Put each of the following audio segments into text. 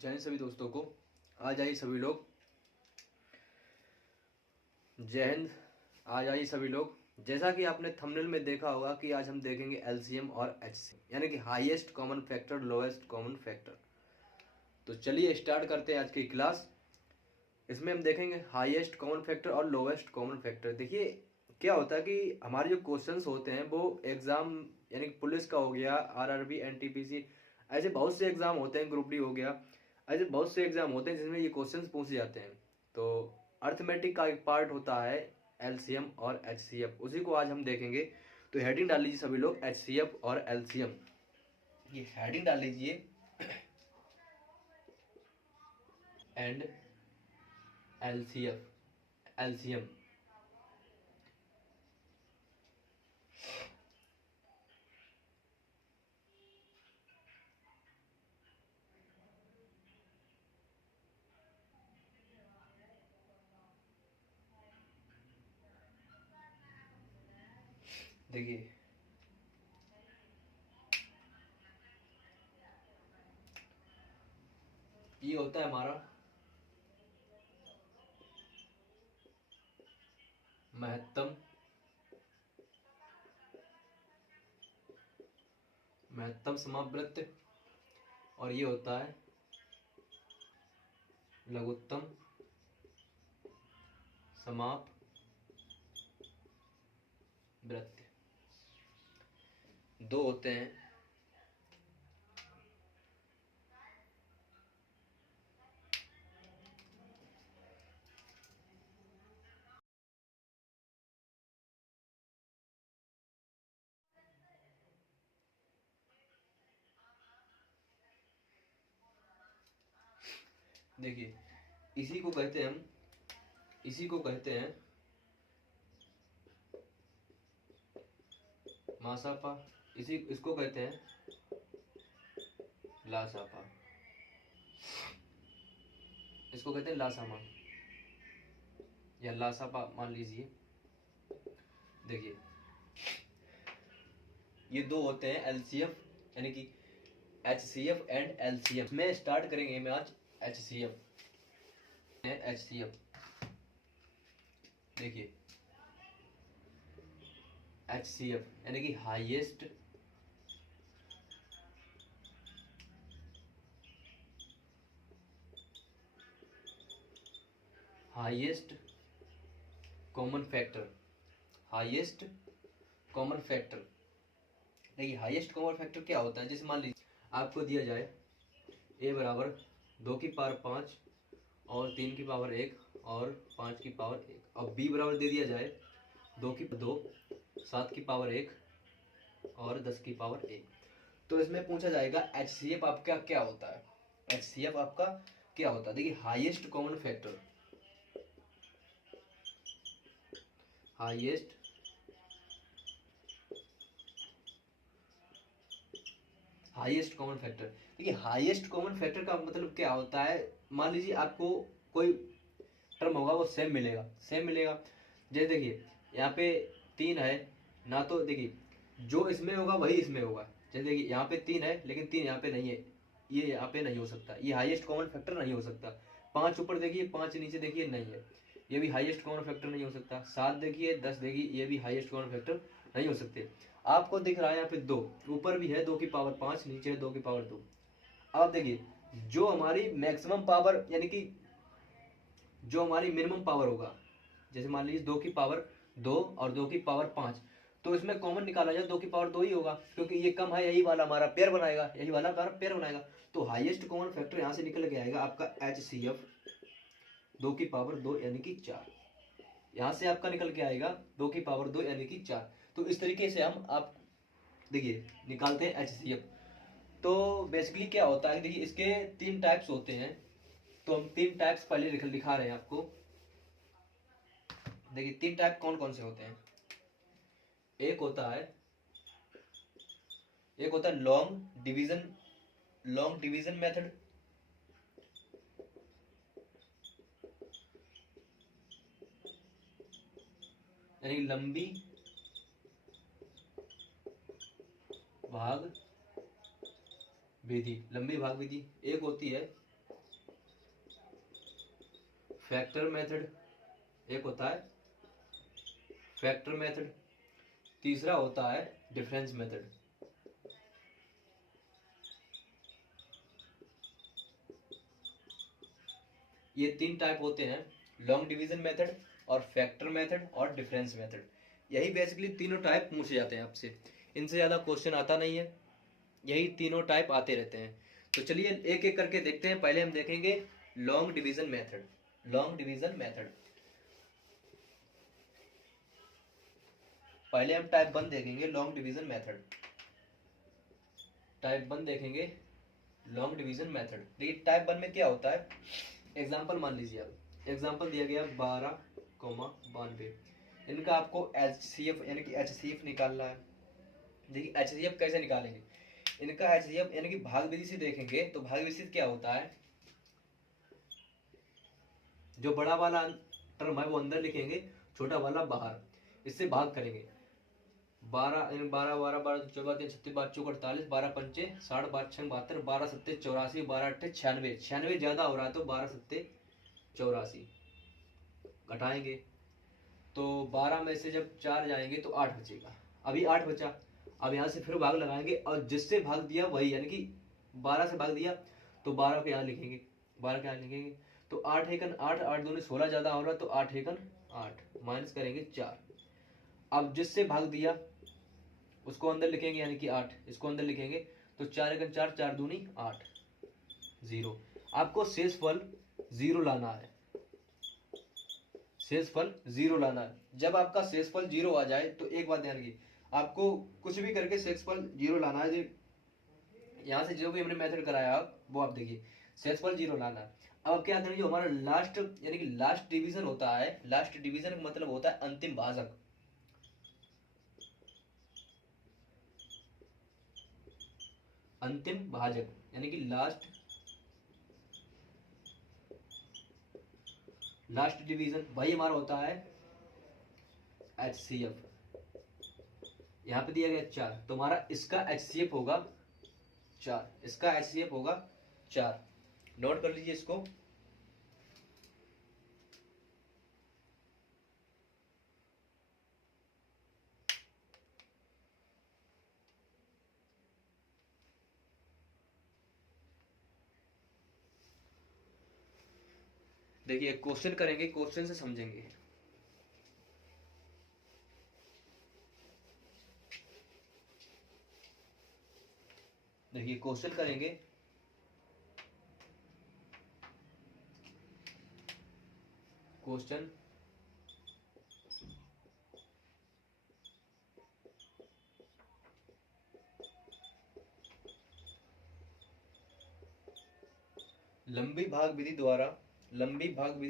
जय हिंद सभी दोस्तों को। आज आइए सभी लोग, जय हिंद। आज आइए सभी लोग, जैसा कि आपने थंबनेल में देखा होगा कि आज हम देखेंगे एलसीएम और एचसीएम यानी कि highest common factor, lowest common factor. तो चलिए स्टार्ट करते हैं आज की क्लास। इसमें हम देखेंगे हाईएस्ट कॉमन फैक्टर और लोएस्ट कॉमन फैक्टर। देखिए क्या होता है कि हमारे जो क्वेश्चंस होते हैं वो एग्जाम यानी कि पुलिस का हो गया, आरआरबी, एनटीपीसी, ऐसे बहुत से एग्जाम होते हैं, ग्रुप डी हो गया, ऐसे बहुत से एग्जाम होते हैं जिसमें ये क्वेश्चंस पूछे जाते हैं। तो अर्थमेटिक का एक पार्ट होता है एलसीएम और एचसीएफ, उसी को आज हम देखेंगे। तो हेडिंग डाल लीजिए सभी लोग, एचसीएफ और एलसीएम। ये हेडिंग डाल लीजिए, एंड एलसीएफ, एलसीएम। देखिए ये होता है हमारा महत्तम महत्तम समावृत्त, और ये होता है लघुत्तम समापवृत्त। दो होते हैं। देखिए इसी को कहते हैं हम, इसी को कहते हैं मासापा, इसको कहते हैं लासापा, इसको कहते हैं लासामा या लासापा मान लीजिए। देखिए ये दो होते हैं एलसीएफ यानी कि एचसीएफ एंड एलसीएम। मैं स्टार्ट करेंगे मैं आज एचसीएफ। एचसीएफ देखिए, एचसीएफ यानी कि highest highest common factor, highest common factor. देखिए हाईएस्ट कॉमन फैक्टर क्या होता है, जैसे मान लीजिए आपको दिया जाए a बराबर 2 की पावर 5 और 3 की पावर 1 और 5 की पावर 1, और b बराबर दे दिया जाए 2 की 2, 7 की पावर 1 और 10 की पावर 1। तो इसमें पूछा जाएगा एचसीएफ आपका क्या होता है, एचसीएफ आपका क्या होता है। देखिए highest common factor, highest highest common factor. देखिए हाईएस्ट कॉमन फैक्टर का मतलब क्या होता है, मान लीजिए आपको कोई टर्म होगा वो सेम मिलेगा, सेम मिलेगा। जैसे देखिए यहाँ पे 3 है ना, तो देखिए जो इसमें होगा वही इसमें होगा। जैसे देखिए यहाँ पे 3 है लेकिन 3 यहाँ पे नहीं है, ये यहाँ पे नहीं हो सकता, ये हाईएस्ट कॉमन फैक्टर नहीं हो सकता। 5 ऊपर देखिए, 5 नीचे देखिए नहीं है, ये भी हाईएस्ट कॉमन फैक्टर नहीं हो सकता। 7 देखिए, 10 देखिए, ये भी हाईएस्ट कॉमन फैक्टर नहीं हो सकते। आपको दिख रहा है यहाँ पे 2, ऊपर भी है 2 की पावर 5, नीचे है 2 की पावर 2। अब देखिए जो हमारी मैक्सिमम पावर यानी कि जो हमारी मिनिमम पावर होगा, जैसे मान लीजिए 2 की पावर 2 और 2 की पावर 5, तो इसमें कॉमन निकाला जाए 2 की पावर 2 ही होगा, क्योंकि ये कम है, यही वाला हमारा पेयर बनाएगा, यही वाला हमारा पेयर बनाएगा। तो हाईएस्ट कॉमन फैक्टर यहाँ से निकल के आएगा आपका एचसीएफ 2 की पावर 2 यानी कि 4। यहाँ से आपका निकल के आएगा 2 की पावर 2 यानी कि 4। तो इस तरीके से हम आप देखिए निकालते हैं एचसीएफ। तो बेसिकली क्या होता है, देखिए इसके 3 टाइप्स होते हैं। तो हम 3 टाइप्स पहले दिखा रहे हैं आपको। देखिए 3 टाइप कौन कौन से होते हैं। एक होता है लॉन्ग डिवीजन मेथड, यानी लंबी भाग विधि, लंबी भाग विधि। एक होती है फैक्टर मेथड, एक होता है फैक्टर मेथड, तीसरा होता है डिफरेंस मेथड। ये तीन टाइप होते हैं, लॉन्ग डिवीजन मेथड और फैक्टर मेथड और डिफरेंस मेथड। यही बेसिकली तीनों टाइप पूछे जाते हैं आपसे, इनसे ज़्यादा क्वेश्चन आता नहीं है, यही तीनों टाइप आते रहते हैं। तो चलिए एक एक करके देखते हैं। पहले हम देखेंगे long division method. Long division method, पहले हम टाइप 1 देखेंगे लॉन्ग डिवीजन मेथड। टाइप 1 देखेंगे लॉन्ग डिवीजन मेथड। देखिए टाइप 1 में क्या होता है, एग्जाम्पल मान लीजिए आप, एग्जाम्पल दिया गया 12,92, इनका आपको HCF यानी कि HCF निकालना है। देखिए HCF कैसे निकालेंगे, इनका HCF यानी कि भाग विधि से देखेंगे तो भाग विधि से क्या होता है, जो बड़ा वाला टर्म है वो अंदर लिखेंगे, छोटा वाला बाहर, इससे भाग करेंगे। 12 12 12 12 14 3 36 5 चौक 48, 12 पंचे 60, 12 छंग 72, 12 सत्ते 84, 12 अट्ठे 96, 96 ज्यादा हो रहा है तो 12 सत्ते 84 घटाएंगे तो 12 में से जब 4 जाएंगे तो 8 बचेगा। अभी 8 बचा, अब यहाँ से फिर भाग लगाएंगे और जिससे भाग दिया वही, यानी कि 12 से भाग दिया तो 12 के यहाँ लिखेंगे, 12 के यहाँ लिखेंगे तो 8 एकन 8, 8 दूनी 16 ज्यादा हो रहा तो 8 एकन 8, माइनस करेंगे 4। अब जिससे भाग दिया उसको अंदर लिखेंगे यानी कि 8, इसको अंदर लिखेंगे तो 4 एकन 4, 4 दूनी 8, 0। आपको शेषफल 0 लाना है, शेषफल 0 लाना है। जब आपका शेषफल 0 आ जाए तो एक बात ध्यान रखिए, आपको कुछ भी करके शेषफल 0 लाना है। यहाँ से जो भी हमने मेथड कराया वो आप देखिए, शेषफल 0 लाना है। अब क्या करेंगे, जो हमारा लास्ट यानी कि लास्ट डिवीजन होता है, लास्ट डिवीजन का मतलब होता है अंतिम भाजक। अंतिम भाजक यानी कि लास्ट डिवीजन वही हमारा होता है HCF। यहाँ पे दिया गया 4 तो हमारा इसका HCF होगा 4, इसका HCF होगा 4। नोट कर लीजिए इसको। देखिए क्वेश्चन करेंगे, क्वेश्चन से समझेंगे। देखिए क्वेश्चन करेंगे, क्वेश्चन लंबी भाग विधि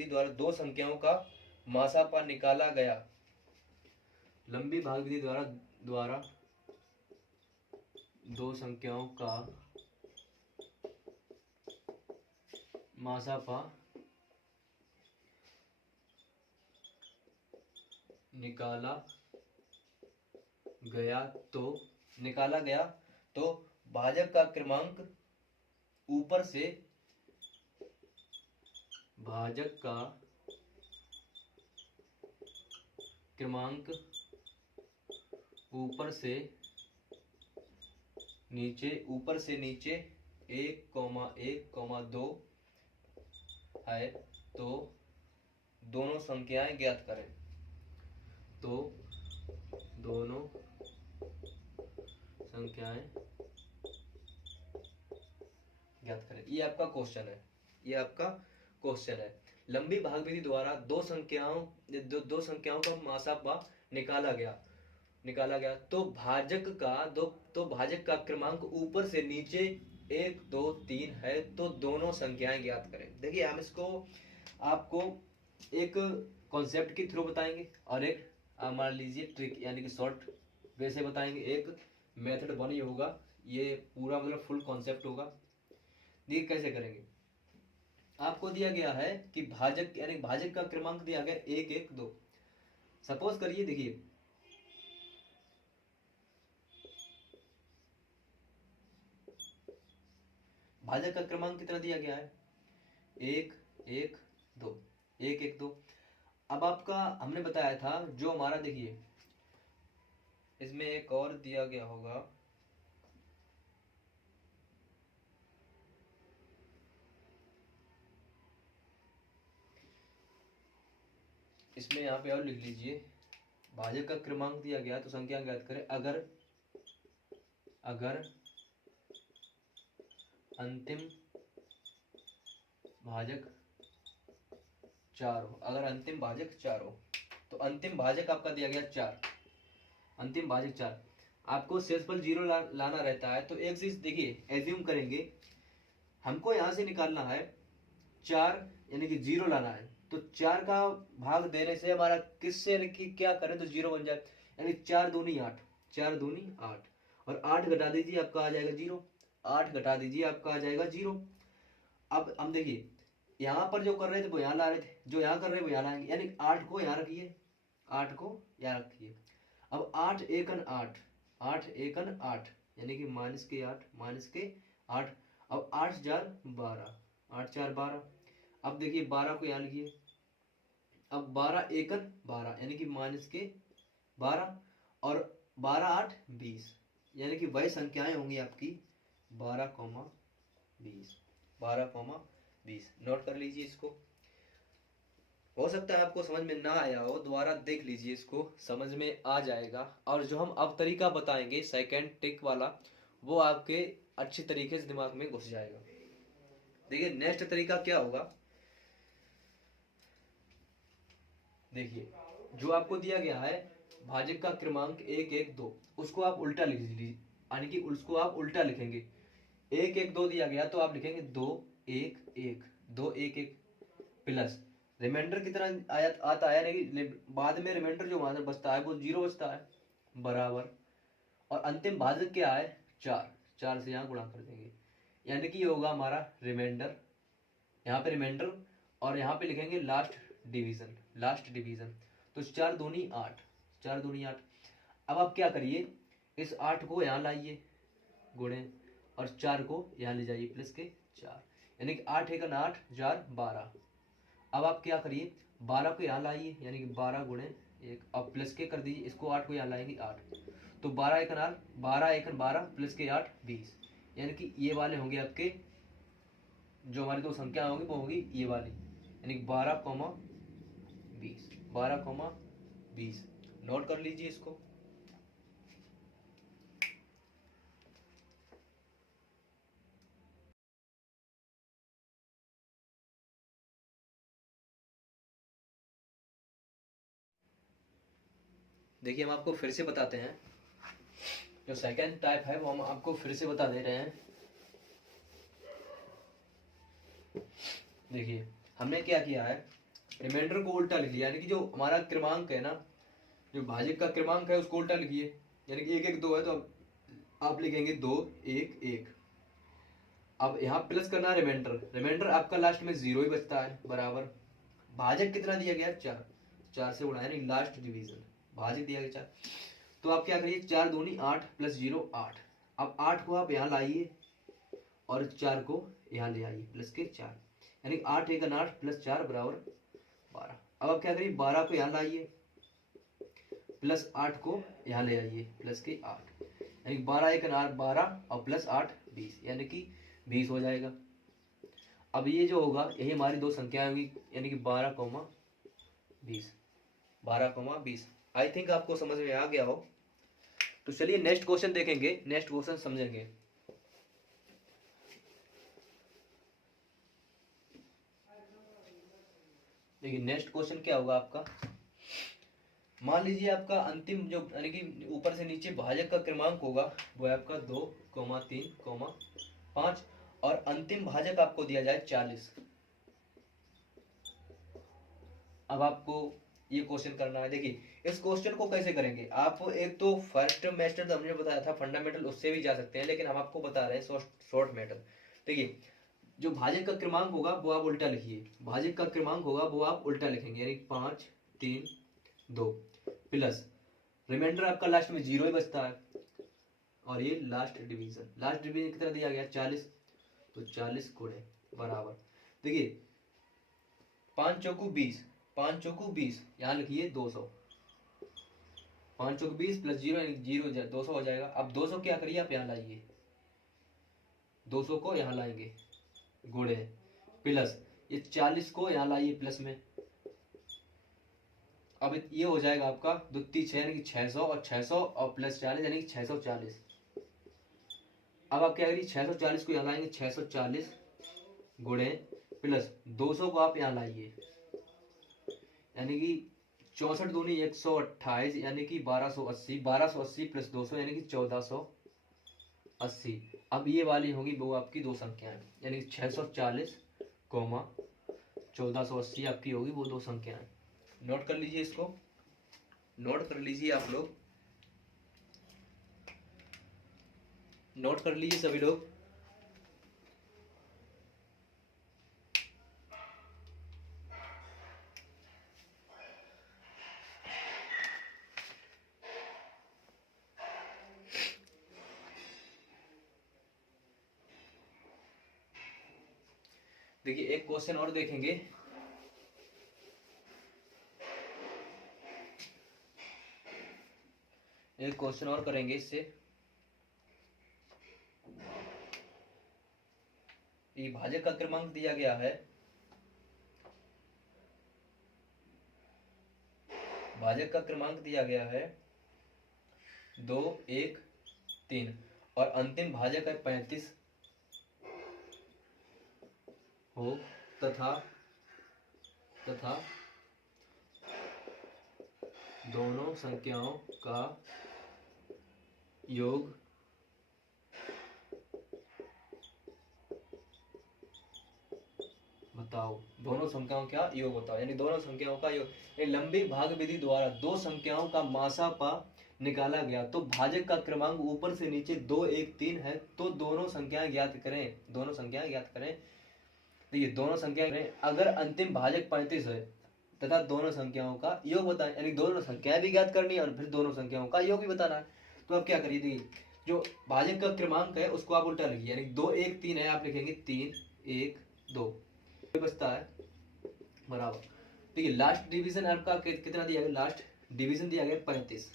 द्वारा दो संख्याओं का मासापा निकाला गया। लंबी भाग विधि द्वारा दो संख्याओं का मासापा निकाला गया तो भाजक का क्रमांक ऊपर से नीचे 1,1,2 है तो दोनों संख्याएं ज्ञात करें। ये आपका क्वेश्चन है। लंबी भाग विधि द्वारा दो संख्याओं का मासापा निकाला गया तो भाजक का क्रमांक ऊपर से नीचे 1 2 3 है तो दोनों संख्याएं ज्ञात करें। देखिए हम इसको आपको एक कॉन्सेप्ट के थ्रू बताएंगे और एक मान लीजिए ट्रिक यानी कि शॉर्ट वे से बताएंगे। एक मेथड 1 ही होगा, ये पूरा मतलब फुल कॉन्सेप्ट होगा। देखिए कैसे करेंगे, आपको दिया गया है कि भाजक का क्रमांक दिया गया 1 1 2। सपोज करिए, देखिए भाजक का क्रमांक कितना दिया गया है 1 1 2। 1 1 2। अब आपका हमने बताया था जो हमारा, देखिए इसमें एक और दिया गया होगा, इसमें यहाँ पे और लिख लीजिए, भाजक का क्रमांक दिया गया तो संख्या ज्ञात करें अगर अंतिम भाजक 4 हो। अगर अंतिम भाजक 4 हो तो अंतिम भाजक आपका दिया गया 4, अंतिम भाजक 4। आपको शेषफल 0 लाना रहता है तो एक चीज देखिए, एज्यूम करेंगे हमको यहाँ से निकालना है 4 यानी कि 0 लाना है, तो 4 का भाग देने से हमारा किससे, यानी कि क्या करें तो 0 बन जाए, यानी 4 दूनी 8, 4 दूनी 8, और 8 घटा दीजिए आपका आ जाएगा 0, 8 घटा दीजिए आपका आ जाएगा 0। अब हम देखिए यहाँ पर जो कर रहे थे वो यहाँ ला रहे थे, जो यहाँ कर रहे हैं वो यहाँ लाएंगे, यानी 8 को यहाँ रखिए, 8 को यहाँ रखिए। अब 8 एकन 8, 8 एकन 8, यानी कि माइनस के 8, माइनस के 8। अब 8 4 12, 8 4 12। अब देखिए 12 को यहाँ लिखिए, अब 12 एकन 12, यानी कि माइनस के 12, और 12 8 20, यानी कि वही संख्याएं होंगी आपकी 12 20, 12 20। नोट कर लीजिए इसको। हो सकता है आपको समझ में ना आया हो, दोबारा देख लीजिए, इसको समझ में आ जाएगा। और जो हम अब तरीका बताएंगे सेकंड टिक वाला, वो आपके अच्छी तरीके से दिमाग में घुस जाएगा। देखिए नेक्स्ट तरीका क्या होगा, देखिए जो आपको दिया गया है भाजक का क्रमांक 1 1 2, उसको आप उल्टा लिख लीजिए, यानी कि उसको आप उल्टा लिखेंगे। 1 1 2 दिया गया तो आप लिखेंगे 2 1 1, 2 1 1 प्लस रिमाइंडर कितना आया आता है, यानी बाद में रिमाइंडर जो वहां से बचता है वो 0 बचता है, बराबर, और अंतिम भाजक क्या है 4, 4 से यहाँ गुणा कर देंगे, यानी कि ये होगा हमारा रिमाइंडर, यहाँ पे रिमाइंडर, और यहाँ पे लिखेंगे लास्ट डिवीजन, लास्ट डिवीजन। तो 4 दूनी 8, 4 दूनी 8। अब आप क्या करिए, इस 8 को यहाँ लाइए गुणे, और 4 को यहाँ ले जाइए प्लस के 4, यानी कि 8 एकन 8 4 12। अब आप क्या करिए 12 को यहाँ लाइए, यानी कि 12 गुणे 1, अब प्लस के कर दीजिए, इसको 8 को यहाँ लाएंगे 8, तो 12 एकन 8, 12 एकन 12 प्लस के 8 20, यानी कि ये वाले होंगे आपके, जो हमारी दो संख्या होंगी वो होगी ये वाली, यानी 12 20, 12 20। नोट कर लीजिए इसको। देखिए हम आपको फिर से बताते हैं, जो सेकंड टाइप है वो हम आपको फिर से बता दे रहे हैं। देखिए हमने क्या किया है, रिमाइंडर को उल्टा लिख लिया, यानी कि जो हमारा क्रमांक है ना, जो भाजक का क्रमांक है उसको उल्टा लिखिए, यानी कि 1 1 2 है तो आप लिखेंगे 2 1 1। अब यहाँ प्लस करना है रिमाइंडर, रिमाइंडर आपका लास्ट में 0 ही बचता है, बराबर, भाजक कितना दिया गया 4, 4 से उड़ा, यानी लास्ट डिवीजन, भाजक दिया गया 4। तो आप क्या करिए 4 दूनी 8 प्लस 0 8। अब 8 को आप यहाँ लाइए और 4 को यहाँ ले आइए प्लस के 4, यानी 8 एकन 8 प्लस 4 बराबर 12। अब आप क्या करिए 12 को यहाँ लाइए प्लस 8 को यहाँ ले आइए प्लस के 8, यानी 12 एकन 8 12 और प्लस 8 20, यानी कि 20 हो जाएगा। अब ये जो होगा यही हमारी दो संख्याएं होंगी, यानी कि 12 20, 12 20। आई थिंक आपको समझ में आ गया हो। तो चलिए नेक्स्ट क्वेश्चन देखेंगे, नेक्स्ट क्वेश्चन समझेंगे। देखिए नेक्स्ट क्वेश्चन क्या होगा आपका, मान लीजिए आपका अंतिम जो, यानी कि ऊपर से नीचे भाजक का क्रमांक होगा वो है आपका 2 3 5, और अंतिम भाजक आपको दिया जाए 40। अब आपको ये क्वेश्चन करना है। देखिए इस क्वेश्चन को कैसे करेंगे आप, एक तो फर्स्ट मेथड हमने बताया था फंडामेंटल, उससे भी जा सकते हैं, लेकिन हम आपको बता रहे हैं शॉर्ट मेथड। देखिए जो भाजक का क्रमांक होगा वो आप उल्टा लिखिए, भाजक का क्रमांक होगा वो आप उल्टा लिखेंगे, यानी 5 3 2 प्लस रिमाइंडर आपका लास्ट में 0 ही बचता है, और ये लास्ट डिवीजन, लास्ट डिवीजन कितना दिया गया 40, तो 40 गुणे बराबर। देखिए 5 चौकू 20, 5 चौकू 20, यहाँ लिखिए 200, 5 चौकू 20 प्लस 0 जीरो 200 हो जाएगा। अब 200 क्या करिए आप यहाँ लाइए, 200 को यहाँ लाएंगे गुणे प्लस ये 40 को यहाँ लाइए प्लस में। अब ये हो जाएगा आपका दुत्ती 6 यानी कि 600 और 600 और प्लस 40 यानी कि 640। अब आप क्या करिए 640 को यहाँ लाएंगे 640 गुणे प्लस 200 को आप यहाँ लाइए यानी कि 64 दूनी 128 यानी कि 1280, 1280 प्लस 200 यानी कि 1480। अब ये वाली होगी वो आपकी दो संख्याएं यानी 640 कोमा 1480 आपकी होगी वो दो संख्याएं। नोट कर लीजिए, इसको नोट कर लीजिए, आप लोग नोट कर लीजिए सभी लोग। देखिए एक क्वेश्चन और देखेंगे, एक क्वेश्चन और करेंगे इससे। ये भाजक का क्रमांक दिया गया है, भाजक का क्रमांक दिया गया है 2 1 3 और अंतिम भाजक है 35 हो तथा दोनों संख्याओं का योग बताओ, दोनों संख्याओं का योग बताओ यानी दोनों संख्याओं का योग। लंबी भाग विधि द्वारा दो संख्याओं का मासापा निकाला गया तो भाजक का क्रमांक ऊपर से नीचे 2 1 3 है, तो दोनों संख्याएं ज्ञात करें, दोनों संख्याएं ज्ञात करें। देखिए दोनों संख्याएं अगर अंतिम भाजक 35 है तथा दोनों संख्याओं का योग बताएं यानी दोनों संख्याएं भी ज्ञात करनी है और फिर दोनों संख्याओं का योग भी बताना है। तो आप क्या करिए, देखिए जो भाजक का क्रमांक है उसको आप उल्टा लिखिए यानी 2 1 3 है, आप लिखेंगे 3 1 2 बचता है बराबर। देखिए लास्ट डिवीजन आपका कितना दिया गया, लास्ट डिवीजन दिया गया 35।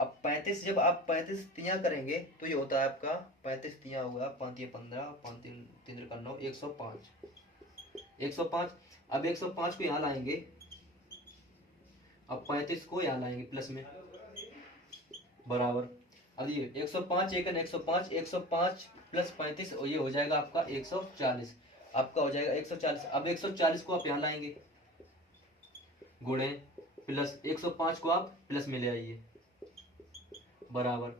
अब 35 जब आप 35 तिया करेंगे तो ये होता है आपका 35 तिया होगा 5 15 5 3 का 9 105। अब 105 को यहाँ लाएंगे, अब 35 को यहाँ लाएंगे प्लस में बराबर। अब ये 105 एक 105 105 प्लस 35 और ये हो जाएगा आपका 140, आपका हो जाएगा 140। अब 140 को आप यहाँ लाएंगे गुणे प्लस 105 को आप प्लस में ले आइए बराबर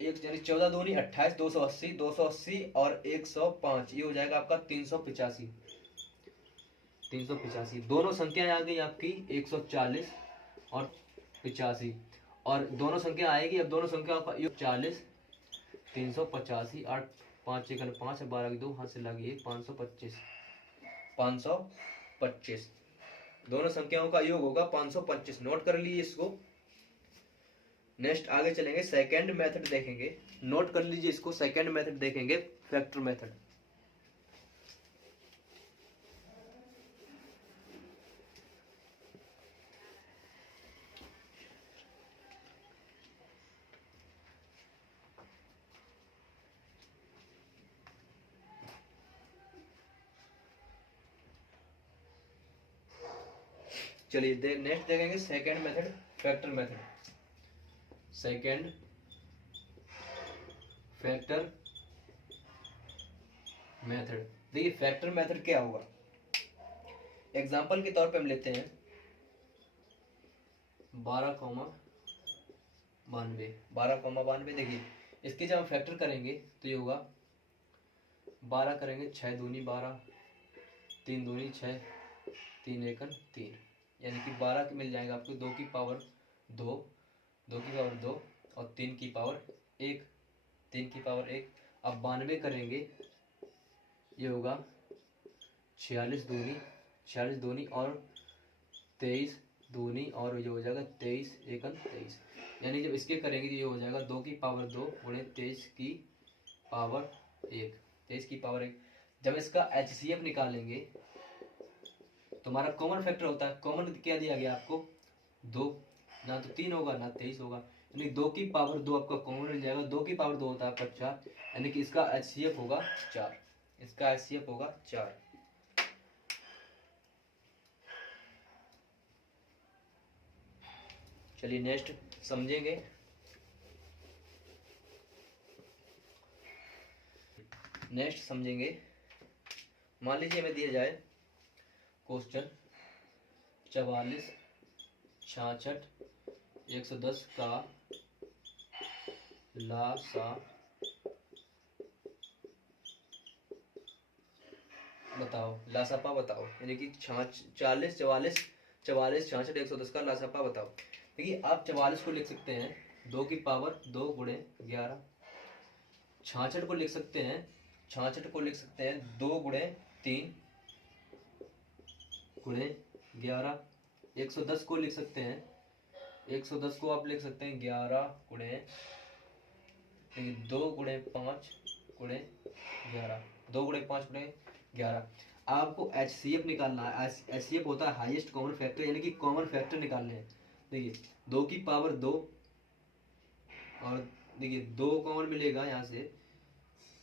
एक यानी 14 दूनी 28 280 280 और 105 ये हो जाएगा आपका 385। दोनों संख्याएं आ गई आपकी 140 और 85 और दोनों संख्या आएगी। अब दोनों संख्या का योग 40 385 8 5 1 5 12 2 हाथ से लगी 525 दोनों संख्याओं का योग होगा 525। नोट कर लीजिए इसको। नेक्स्ट आगे चलेंगे, सेकंड मेथड देखेंगे। नोट कर लीजिए इसको, सेकंड मेथड देखेंगे, फैक्टर मेथड। चलिए नेक्स्ट देखेंगे second method, factor method. Second factor method. देखिए फैक्टर मेथड क्या होगा, एग्जांपल के तौर पे हम लेते हैं 12,92। देखिए इसके जब हम फैक्टर करेंगे तो ये होगा 12 करेंगे 6 दूनी 12 3 दूनी 6 3 1 3 यानी कि 12 मिल जाएगा आपको 2 की पावर 2 और 3 की पावर 1 अब 92 करेंगे ये होगा 46 दूनी और 23 दूनी और ये हो जाएगा 23 1 23 यानी जब इसके करेंगे तो ये हो जाएगा 2 की पावर 2 गुणे 23 की पावर 1 जब इसका HCF निकालेंगे तुम्हारा कॉमन फैक्टर होता है, कॉमन क्या दिया गया आपको 2, ना तो 3 होगा ना 23 होगा, यानी 2 की पावर 2 आपका कॉमन मिल जाएगा, 2 की पावर 2 होता है आपका 4, यानी कि इसका HCF होगा 4, इसका HCF होगा 4। चलिए नेक्स्ट समझेंगे। नेक्स्ट समझेंगे, मान लीजिए हमें दिया जाए क्वेश्चन 44, 66, 110 का लासा बताओ, लासापा बताओ, यानी कि 40, 44, 44, 66, 110 का लासापा बताओ। देखिए आप 44 को लिख सकते हैं 2 की पावर 2 गुणे 11, 66 को लिख सकते हैं 2 गुणे 3 गुणे 11, 110 को लिख सकते हैं 110 को आप लिख सकते हैं 11 गुणे 2 गुणे 5 गुणे 11, 2 गुणे 5 गुणे 11। आपको HCF निकालना है, HCF होता है हाईएस्ट कॉमन फैक्टर, यानी कि कॉमन फैक्टर निकालने हैं। देखिए 2 की पावर 2 और देखिए 2 कॉमन मिलेगा, यहाँ से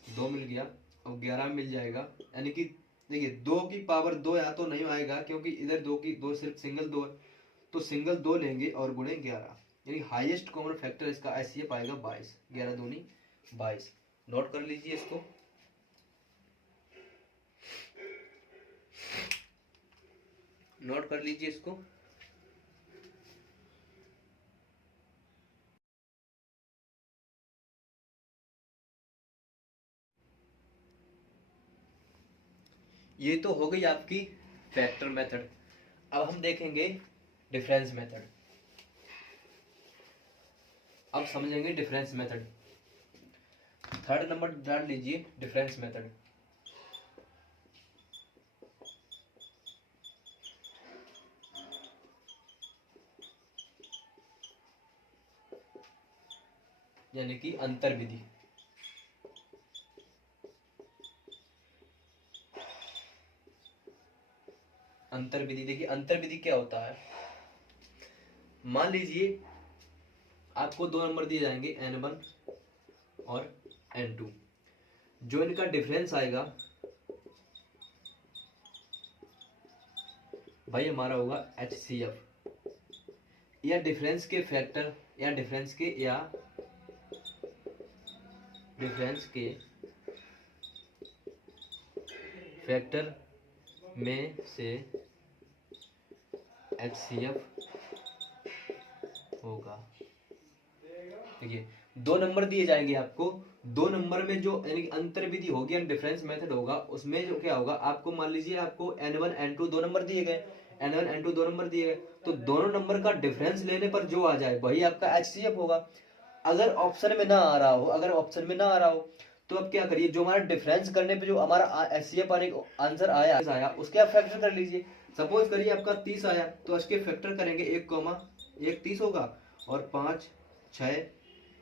2 मिल गया और 11 मिल जाएगा, यानी कि देखिए 2 की पावर 2 यहाँ तो नहीं आएगा क्योंकि इधर 2 की 2 सिर्फ सिंगल 2 है, तो सिंगल 2 लेंगे और गुणे 11, यानी हाईएस्ट कॉमन फैक्टर इसका HCF आएगा 22, 11 दूनी 22। नोट कर लीजिए इसको। नोट कर लीजिए इसको। ये तो हो गई आपकी फैक्टर मेथड। अब हम देखेंगे डिफरेंस मेथड। अब समझेंगे डिफरेंस मेथड। थर्ड नंबर डाल लीजिए डिफरेंस मेथड। यानी कि अंतर विधि। अंतर विधि, देखिए अंतर विधि क्या होता है। मान लीजिए आपको 2 नंबर दिए जाएंगे N1 और N2, जो इनका डिफरेंस आएगा भाई हमारा होगा HCF, या डिफरेंस के फैक्टर या डिफरेंस के फैक्टर में से HCF होगा। देखिए 2 नंबर दिए जाएंगे आपको, 2 नंबर में जो यानी अंतर विधि होगी, डिफरेंस मेथड होगा, उसमें जो क्या होगा आपको, मान लीजिए आपको N1 N2 2 नंबर दिए गए, N1 N2 2 नंबर दिए गए, तो दोनों नंबर का डिफरेंस लेने पर जो आ जाए वही आपका HCF होगा। अगर ऑप्शन में ना आ रहा हो, तो अब क्या करिए, जो हमारा डिफरेंस करने पे जो हमारा HCF आंसर आया उसके आप फैक्टर कर लीजिए। सपोज करिए आपका 30 आया, तो उसके फैक्टर करेंगे 1, 30 होगा और 5, 6,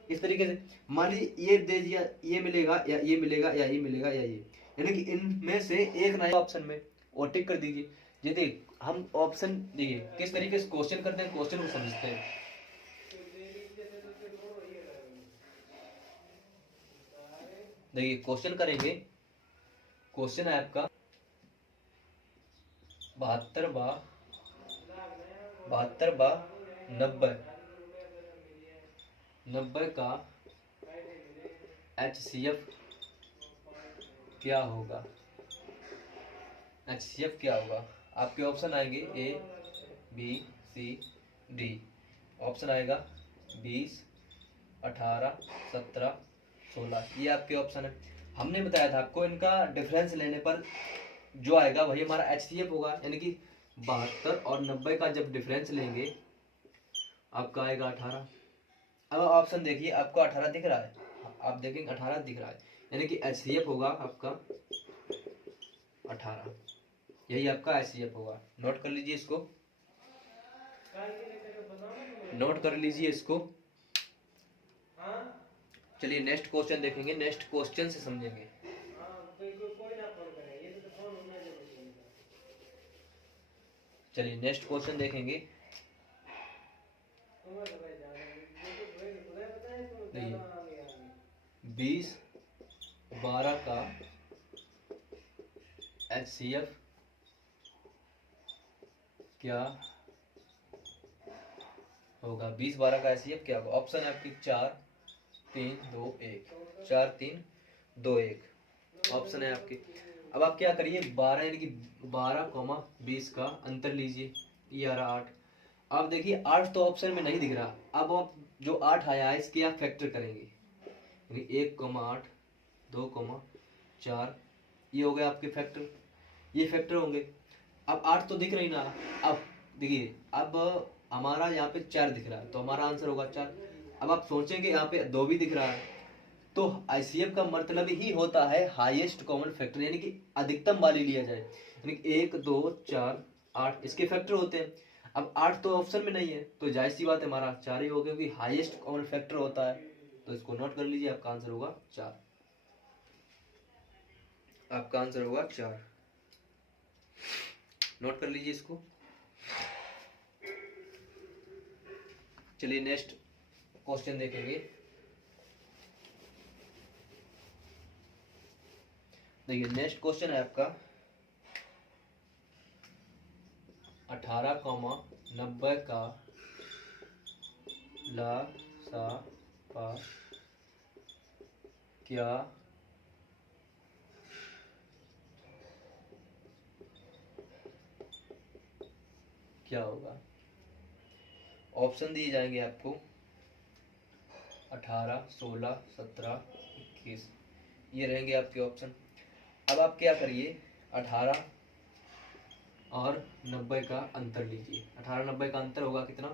इस तरीके से। मान लीजिए ये दे दिया, ये मिलेगा या ये मिलेगा या ये मिलेगा या ये, यानी कि इनमें से एक ना ऑप्शन में, और टिक कर दीजिए। ये देख हम ऑप्शन देखिए किस तरीके से क्वेश्चन करते हैं, क्वेश्चन को समझते हैं। देखिए क्वेश्चन करेंगे, क्वेश्चन है आपका 72/90 का HCF क्या होगा। HCF क्या होगा, आपके ऑप्शन आएंगे A B C D। Option आएगा 20, 18, 17, 16, ये आपके ऑप्शन है। हमने बताया था आपको इनका डिफरेंस लेने पर जो आएगा वही हमारा HCF होगा, यानी कि 72 और 90 का जब डिफरेंस लेंगे आपका आएगा 18। अब ऑप्शन देखिए, आपको 18 दिख रहा है, आप देखेंगे 18 दिख रहा है, यानी कि HCF होगा आपका 18, यही आपका HCF होगा। नोट कर लीजिए इसको, नोट कर लीजिए इसको। चलिए नेक्स्ट क्वेश्चन देखेंगे, नेक्स्ट क्वेश्चन से समझेंगे। चलिए नेक्स्ट क्वेश्चन देखेंगे। देखिए 20-12 का HCF क्या होगा? 20-12 का HCF क्या होगा? ऑप्शन है आपकी 4-3-2-1, 4-3-2-1 ऑप्शन है आपके। अब आप क्या करिए, 12 यानी कि 12, 20 का अंतर लीजिए, ये आ रहा 8। अब देखिए 8 तो ऑप्शन में नहीं दिख रहा, अब आप जो 8 आया है इसके आप फैक्टर करेंगे, यानी 1,8, 2,4, ये हो गए आपके फैक्टर, ये फैक्टर होंगे। अब 8 तो दिख नहीं ना, अब देखिए अब हमारा यहाँ पे 4 दिख रहा है तो हमारा आंसर होगा 4। अब आप सोचेंगे यहाँ पे 2 भी दिख रहा है, तो ICF का मतलब ही होता है हाईएस्ट कॉमन फैक्टर, यानी कि अधिकतम वाली लिया जाए, यानी 1, 2, 4, 8 इसके फैक्टर होते हैं। अब 8 तो ऑप्शन में नहीं है तो जाहिर सी बात है हमारा 4 ही हो गया, क्योंकि हाईएस्ट कॉमन फैक्टर होता है। तो इसको नोट कर लीजिए, आपका आंसर होगा 4, आपका आंसर होगा 4, नोट कर लीजिए इसको। चलिए नेक्स्ट क्वेश्चन देखेंगे। देखिए नेक्स्ट क्वेश्चन है आपका 18,90 का LASAPA क्या होगा? ऑप्शन दिए जाएंगे आपको 18, 16, 17, 21, ये रहेंगे आपके ऑप्शन। अब आप क्या करिए, 18 और 90 का अंतर लीजिए। 18-90 का अंतर होगा कितना?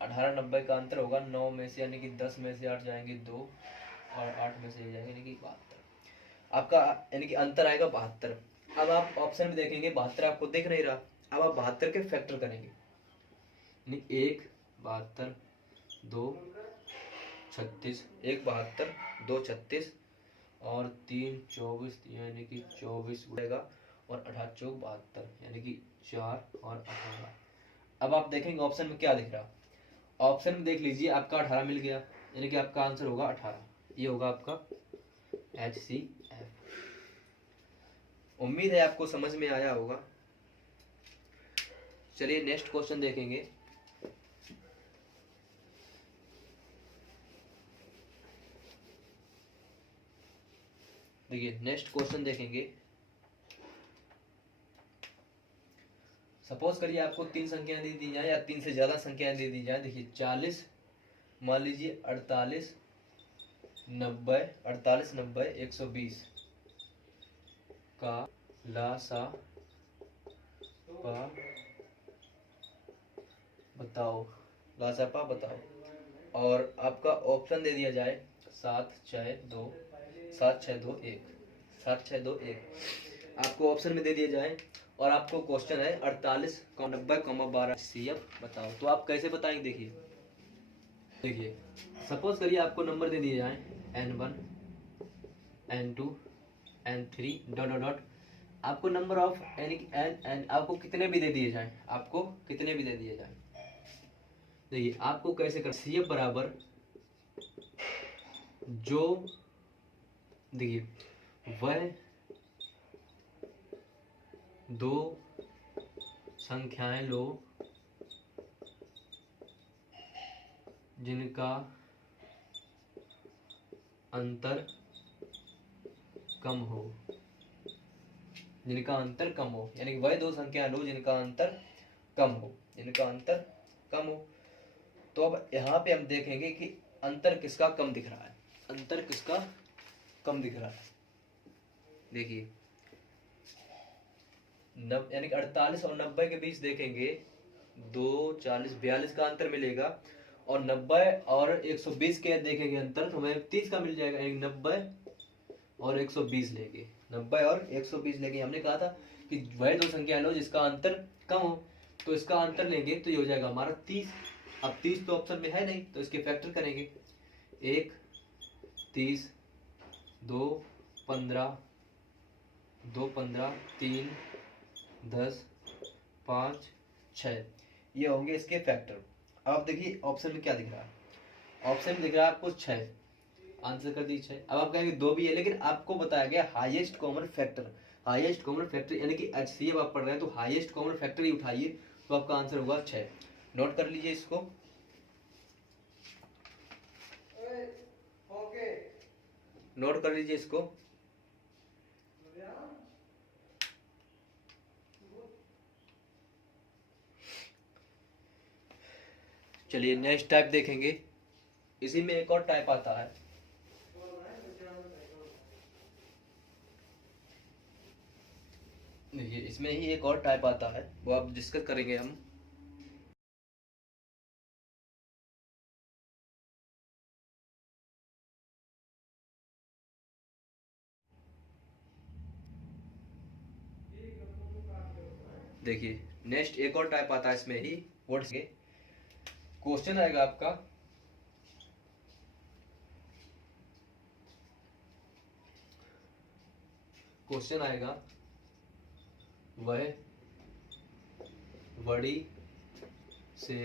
18-90 का अंतर होगा 9 में से, यानी कि 10 में से 8 जाएंगे 2, और 8 में से जाएंगे यानी कि 72, आपका यानी कि अंतर आएगा 72। अब आप ऑप्शन में देखेंगे 72 आपको दिख नहीं रहा, अब आप 72 के फैक्टर करेंगे, यानी 1 72, 2 36, 1 72, 2 36 और 3 24, यानी कि 24 बढ़ेगा, और 18 चौक 72, यानी कि 4 और 18। अब आप देखेंगे ऑप्शन में क्या दिख रहा, ऑप्शन में देख लीजिए आपका 18 मिल गया, यानी कि आपका आंसर होगा 18, ये होगा आपका HCF। उम्मीद है आपको समझ में आया होगा। चलिए नेक्स्ट क्वेश्चन देखेंगे। देखिए नेक्स्ट क्वेश्चन देखेंगे। सपोज करिए आपको 3 संख्याएं दे दी जाए या 3 से ज्यादा संख्याएं दे दी जाए। देखिए 40, मान लीजिए 48, 90, 48, 90, 120 का LASAPA बताओ, LASAPA बताओ। और आपका ऑप्शन दे दिया जाए 7, 6, 2, 7, 6, 2, 1, 7, 6, 2, 1 आपको ऑप्शन में दे दिया जाए, और आपको क्वेश्चन है 48, 90, 12 HCF बताओ, तो आप कैसे बताएंगे? देखिए सपोज करिए आपको नंबर दे दिए जाए N1, N2, N3 dot dot dot, आपको नंबर ऑफ यानी कि N आपको कितने भी दे दिए जाए, आपको कितने भी दे दिए जाए। देखिए आपको कैसे कर, CF बराबर जो, देखिए वह दो संख्याएं लो जिनका अंतर कम हो, जिनका अंतर कम हो, यानी वह दो संख्याएं लो जिनका अंतर कम हो, जिनका अंतर कम हो। तो अब यहाँ पे हम देखेंगे कि अंतर किसका कम दिख रहा है, अंतर किसका कम दिख रहा है। देखिए यानी कि 48 और 90 के बीच देखेंगे 2, 40, 42 का अंतर मिलेगा, और 90 और 120 के देखेंगे अंतर तो हमें 30 का मिल जाएगा, यानी 90 और 120 लेंगे, 90 और 120 लेंगे। हमने कहा था कि वह दो संख्या लो जिसका अंतर कम हो, तो इसका अंतर लेंगे तो ये हो जाएगा हमारा 30। अब 30 तो ऑप्शन में है नहीं तो इसके फैक्टर करेंगे, 1 30, 2 15, 2 15, 3 10, 5, 6, ये होंगे इसके फैक्टर। अब देखिए ऑप्शन में क्या दिख रहा है, ऑप्शन में दिख रहा है आपको 6, आंसर कर दीजिए 6। अब आप कहेंगे 2 भी है, लेकिन आपको बताया गया highest common factor, highest common factor यानी कि HCF आप पढ़ रहे हैं तो हाईएस्ट कॉमन फैक्टर ही उठाइए, तो आपका आंसर होगा 6। नोट कर लीजिए इसको, नोट कर लीजिए इसको। चलिए नेक्स्ट टाइप देखेंगे, इसी में एक और टाइप आता है, देखिए इसमें ही एक और टाइप आता है, वो आप डिस्कस करेंगे हम। देखिए नेक्स्ट एक और टाइप आता है इसमें ही, वर्ड्स के क्वेश्चन आएगा आपका, क्वेश्चन आएगा वह बड़ी से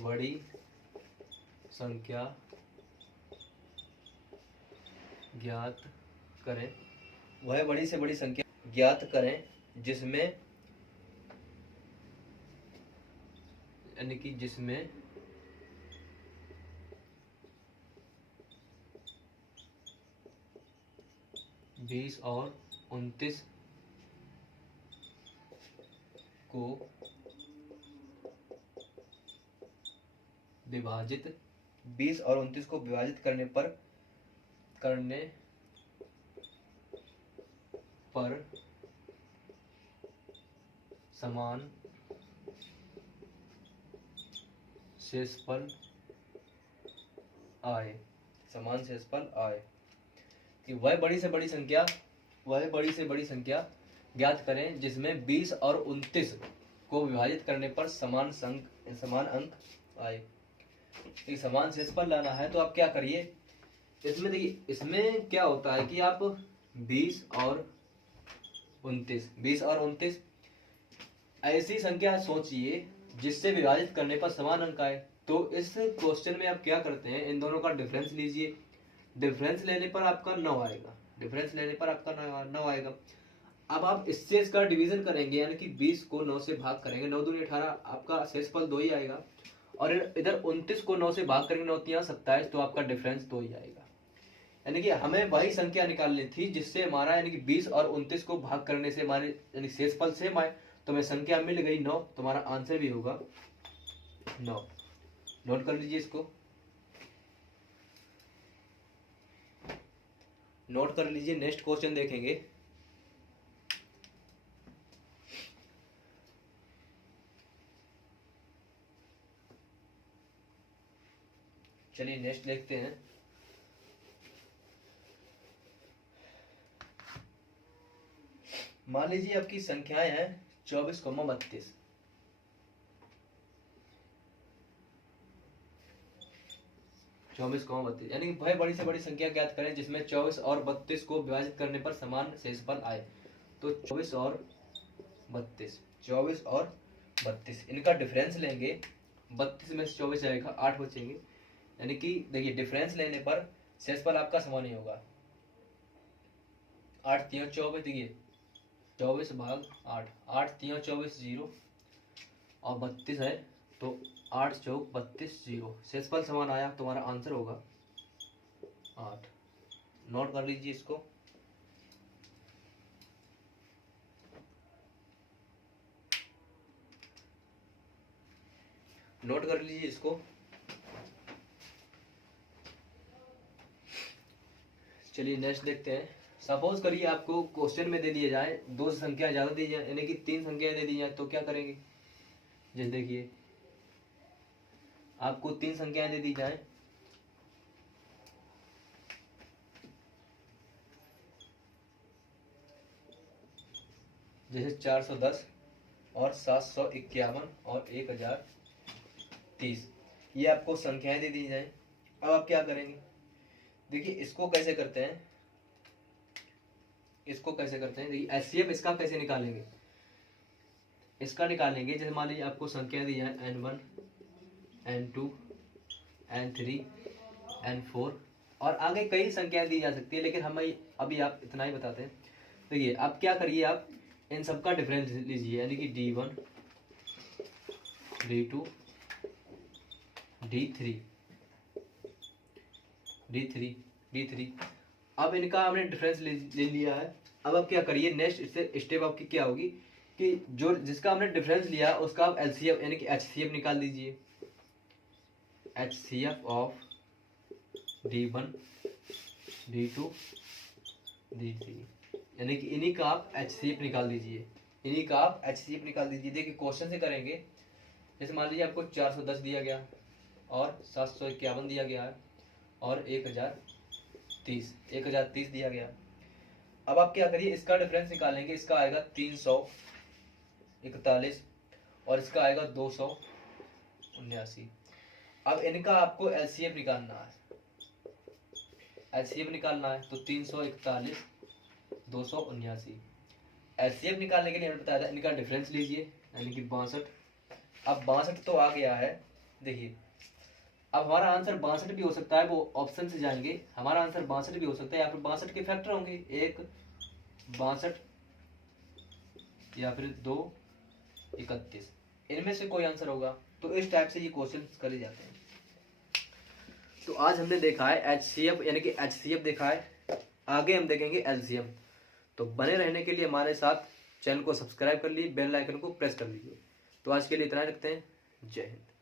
बड़ी संख्या ज्ञात करें, वह बड़ी से बड़ी संख्या ज्ञात करें जिसमें, यानी कि जिसमें 20 और 29 को विभाजित, 20 और 29 को विभाजित करने पर समान शेषफल आए, समान शेषफल आए, कि वह बड़ी से बड़ी संख्या, वह बड़ी से बड़ी संख्या ज्ञात करें जिसमें 20 और 29 को विभाजित करने पर समान अंक आए। एक समान शेषफल लाना है तो आप क्या करिए, इसमें देखिए इसमें क्या होता है कि आप 20 और 29 ऐसी संख्या सोचिए जिससे विभाजित करने पर समान अंक आए। तो इस क्वेश्चन में आप क्या करते हैं, इन दोनों का डिफरेंस लीजिए, डिफरेंस लेने पर आपका 9 आएगा, डिफरेंस लेने पर आपका 9 आएगा। अब आप इससे इसका डिवीजन करेंगे, यानी कि 20 को 9 से भाग करेंगे, 9 दूनी 18, आपका शेषफल 2 ही आएगा। और इधर 29 को 9 से भाग करेंगे, 9 तिया 27, तो आपका डिफरेंस 2 ही आएगा। यानी कि हमें वही संख्या निकालनी थी जिससे हमारा, यानी कि 20 और 29 को भाग करने से हमारे यानी शेषफल सेम आए, तो हमें संख्या मिल गई 9, तुम्हारा आंसर भी होगा 9। नोट कर लीजिए इसको, नोट कर लीजिए। नेक्स्ट क्वेश्चन देखेंगे, चलिए नेक्स्ट देखते हैं। मान लीजिए आपकी संख्याएं हैं 24, 32, यानी कि भाई बड़ी से बड़ी संख्या ज्ञात करें जिसमें 24 और 32 को विभाजित करने पर समान शेषफल आए। तो 24 और 32 इनका डिफरेंस लेंगे, 32 में से 24 जाएगा, 8 बचेंगे, यानी कि देखिए डिफरेंस लेने पर शेषफल आपका समान ही होगा। 8 3 24, देखिए 24 भाग 8, 8 3 24 0 और 32 है, तो 8 चौक 32 0, शेषफल समान आया, तुम्हारा आंसर होगा 8। नोट कर लीजिए इसको, नोट कर लीजिए इसको। चलिए नेक्स्ट देखते हैं। सपोज करिए आपको क्वेश्चन में दे दिया जाए 2 संख्या ज्यादा दी जाए, यानी कि 3 संख्या दे दी जाए, तो क्या करेंगे। जैसे देखिए आपको 3 संख्याएं दे दी जाए, जैसे 410 और 751 और 1030, ये आपको संख्याएं दे दी जाए। अब आप क्या करेंगे, देखिए इसको कैसे करते हैं, इसको कैसे करते हैं, देखिए HCF इसका कैसे निकालेंगे। इसका निकालेंगे। जैसे मान लीजिए आपको संख्या दी है n1 n2 n3 n4 और आगे कई संख्याएं दी जा सकती है, लेकिन हम अभी आप इतना ही बताते हैं। देखिए अब क्या करिए, आप इन सबका डिफरेंस लीजिए, यानी कि d1 d2 d3 d3 d3। अब इनका हमने डिफरेंस ले लिया है। अब आप क्या करिए, नेक्स्ट स्टेप आपकी क्या होगी कि जो जिसका हमने डिफरेंस लिया उसका आप एलसीएफ यानी कि एचसीएफ निकाल दीजिए। HCF of d1 d2 d3, यानी कि इन्हीं का आप एचसीएफ निकाल दीजिए, इन्हीं का आप एचसीएफ निकाल दीजिए। देखिए क्वेश्चन से करेंगे। जैसे मान लीजिए आपको 410 दिया गया और 751 दिया गया है और 1030 दिया गया। अब आप क्या करिए, इसका डिफरेंस निकालेंगे। इसका आएगा 341 और इसका आएगा 279। अब इनका आपको एलसीएम निकालना है, एलसीएम निकालना है तो 341 279। एलसीएम निकालने के लिए हमें बताया था इनका डिफरेंस लीजिए, यानी कि 62। अब 62 तो आ गया है। देखिए अब हमारा आंसर 62 भी हो सकता है, वो ऑप्शन से जाएंगे। हमारा आंसर 62 भी हो सकता है या फिर 62 के फैक्टर होंगे, 1 62 या फिर 2 31, इनमें से कोई आंसर होगा। तो इस टाइप से ये क्वेश्चन करे जाते हैं। तो आज हमने देखा है एचसीएफ यानी कि एचसीएफ देखा है, आगे हम देखेंगे एलसीएम। तो बने रहने के लिए हमारे साथ चैनल को सब्सक्राइब कर लीजिए, बेल आइकन को प्रेस कर लीजिए। तो आज के लिए इतना ही रखते हैं। जय हिंद।